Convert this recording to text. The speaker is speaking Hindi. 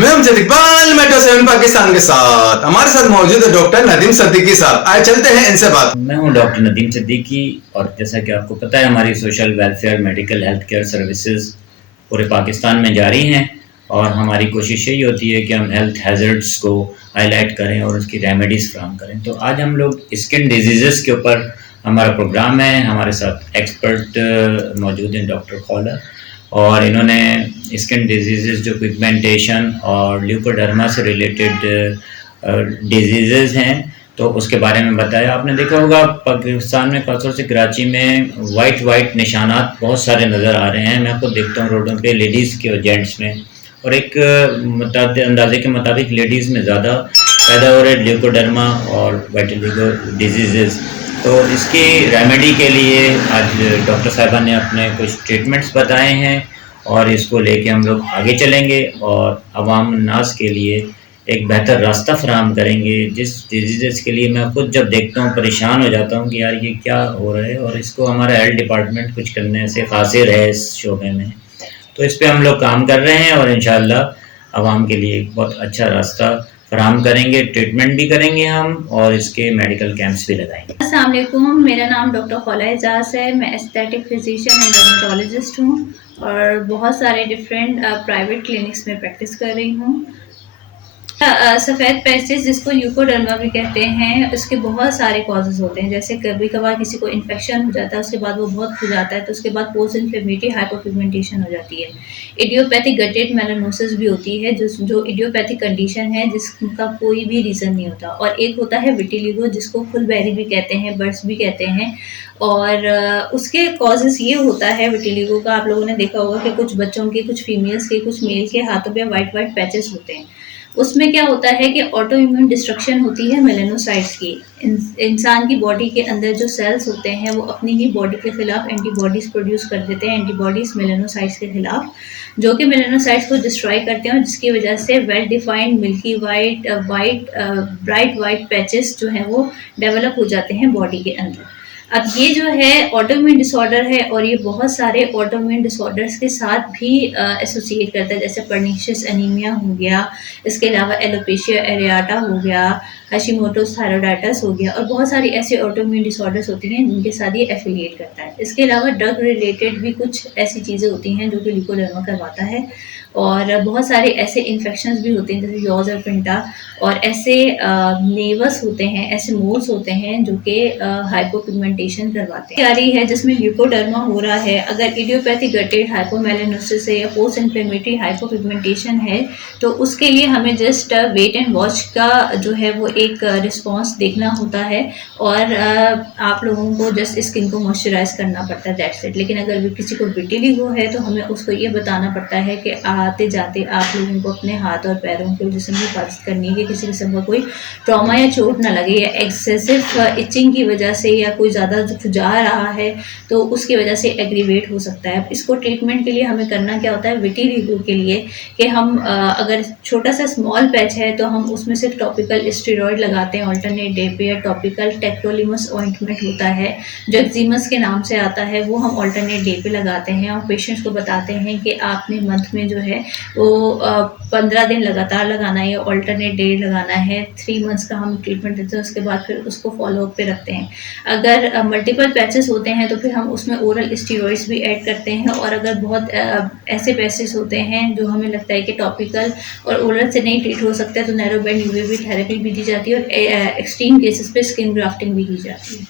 मैं अमजद इकबाल मेट्रो 7 पाकिस्तान के साथ हमारे साथ मौजूद है डॉक्टर नदीम सिद्दीकी साहब। आए चलते हैं इनसे बात। मैं हूं डॉक्टर नदीम सिद्दीकी और जैसा कि आपको पता है हमारी social welfare medical health care services पूरे पाकिस्तान में जारी हैं और हमारी कोशिश यही होती है कि हम हेल्थ हैज़र्ड्स को हाईलाइट करें और उसकी रेमेडीज़ फ्राहम करें। तो आज हम लोग स्किन डिजीज़ के ऊपर हमारा प्रोग्राम है। हमारे साथ एक्सपर्ट मौजूद हैं डॉक्टर खौला, और इन्होंने स्किन डिजीज़ जो पिगमेंटेशन और ल्यूकोडर्मा से रिलेटेड डिजीज़ हैं तो उसके बारे में बताया। आपने देखा होगा पाकिस्तान में, खासतौर से कराची में वाइट निशानात बहुत सारे नज़र आ रहे हैं। मैं खुद देखता हूँ रोडों पे, लेडीज़ के और जेंट्स में, और एक अंदाजे के मुताबिक लेडीज़ में ज़्यादा पैदा हो रहे ल्यूकोडर्मा और वाइटिलिगो डिजीज़। तो इसकी रेमेडी के लिए आज डॉक्टर साहिबा ने अपने कुछ ट्रीटमेंट्स बताए हैं और इसको लेके हम लोग आगे चलेंगे और अवाम नास के लिए एक बेहतर रास्ता फराहम करेंगे। जिस डिजीज़ के लिए मैं खुद जब देखता हूँ परेशान हो जाता हूँ कि यार ये क्या हो रहा है, और इसको हमारा हेल्थ डिपार्टमेंट कुछ करने से कासिर है इस शोबे में। तो इस पे हम लोग काम कर रहे हैं और इंशाअल्लाह अवाम के लिए एक बहुत अच्छा रास्ता फराहम करेंगे। ट्रीटमेंट भी करेंगे हम और इसके मेडिकल कैंप्स भी लगाएंगे। अस्सलाम वालेकुम, मेरा नाम डॉक्टर खौला एजाज है। मैं एस्थेटिक फिजिशियन एंड डर्मेटोलॉजिस्ट हूँ और बहुत सारे डिफरेंट प्राइवेट क्लिनिक्स में प्रैक्टिस कर रही हूँ। सफ़ेद पैचेस जिसको ल्यूकोडर्मा भी कहते हैं, उसके बहुत सारे कॉजेज़ होते हैं। जैसे कभी कभार किसी को इन्फेक्शन हो जाता है, उसके बाद वो बहुत हो जाता है, तो उसके बाद पोस्ट इन्फ्लेमेटरी हाइपोपिगमेंटेशन हो जाती है। इडियोपैथिक गटेड मेलानोसिस भी होती है, जो इडियोपैथिक कंडीशन है जिसका कोई भी रीज़न नहीं होता। और एक होता है विटिलिगो जिसको फुलबेरी भी कहते हैं, बर्ड्स भी कहते हैं। और उसके कॉजेज़ ये होता है विटिलिगो का, आप लोगों ने देखा होगा कि कुछ बच्चों के, कुछ फीमेल्स के, कुछ मेल के हाथों पे वाइट पैचेस होते हैं। उसमें क्या होता है कि ऑटो इम्यून डिस्ट्रक्शन होती है मेलानोसाइट्स की। इंसान की बॉडी के अंदर जो सेल्स होते हैं वो अपनी ही बॉडी के खिलाफ एंटीबॉडीज़ प्रोड्यूस कर देते हैं, एंटीबॉडीज़ मेलानोसाइट्स के खिलाफ, जो कि मेलानोसाइट्स को डिस्ट्रॉय करते हैं और जिसकी वजह से well defined milky bright white patches जो हैं वो डेवलप हो जाते हैं बॉडी के अंदर। अब ये जो है ऑटोइम्यून डिसऑर्डर है और ये बहुत सारे ऑटोइम्यून डिसऑर्डर्स के साथ भी एसोसिएट करता है, जैसे पर्निशियस एनीमिया हो गया, इसके अलावा एलोपेशिया एरियाटा हो गया, हशीमोटोस थायरॉइडाइटिस हो गया, और बहुत सारी ऐसे ऑटोइम्यून डिसऑर्डर्स होती हैं जिनके साथ ये एफिलिएट करता है। इसके अलावा ड्रग रिलेटेड भी कुछ ऐसी चीज़ें होती हैं जो कि ल्यूकोडर्मा करवाता है, और बहुत सारे ऐसे इन्फेक्शंस भी होते हैं जैसे यॉज और पिंटा, और ऐसे नेवस होते हैं, ऐसे मोल्स होते हैं जो कि हाइपोपिगमेंटेशन करवाते हैं। तैयारी है जिसमें ल्यूकोडर्मा हो रहा है, अगर इडियोपैथिक गटेड हाइपोमेलानोसिस है या पोस्ट इन्फ्लेमेटरी हाइपोपिगमेंटेशन है, तो उसके लिए हमें जस्ट वेट एंड वॉच का जो है वो एक रिस्पॉन्स देखना होता है, और आप लोगों को जस्ट स्किन को मॉइस्चराइज करना पड़ता है, दैट्स इट। लेकिन अगर किसी को विटिलिगो है तो हमें उसको ये बताना पड़ता है कि आते जाते आप लोगों को अपने हाथ और पैरों के जिस्म की हिफाजत करनी है कि किसी किस्म का कोई ट्रॉमा या चोट ना लगे, या एक्सेसिव इचिंग की वजह से या कोई ज़्यादा जा रहा है तो उसकी वजह से एग्रीवेट हो सकता है। इसको ट्रीटमेंट के लिए हमें करना क्या होता है विटिलिगो के लिए, कि हम अगर छोटा सा स्मॉल पैच है तो हम उसमें सिर्फ टॉपिकल स्टेरॉइड लगाते हैं अल्टरनेट डे पे, या टॉपिकल टेक्रोलिमस ऑइंटमेंट होता है जो एक्जिमस के नाम से आता है, वो हम अल्टरनेट डे पे लगाते हैं। और पेशेंट्स को बताते हैं कि आपने मंथ में जो है वो 15 दिन लगातार लगाना है या अल्टरनेट डे लगाना है। 3 मंथ्स का हम ट्रीटमेंट देते हैं, उसके बाद फिर उसको फॉलोअप पे रखते हैं। अगर मल्टीपल पैचेस होते हैं तो फिर हम उसमें ओरल स्टीरॉइड्स भी ऐड करते हैं, और अगर बहुत ऐसे पैचेस होते हैं जो हमें लगता है कि टॉपिकल और ओरल से नहीं ट्रीट हो सकता है तो नैरो बैंड यूवीबी थेरेपी भी दी जाती है, और एक्सट्रीम केसेस पे स्किन ग्राफ्टिंग भी की जाती है।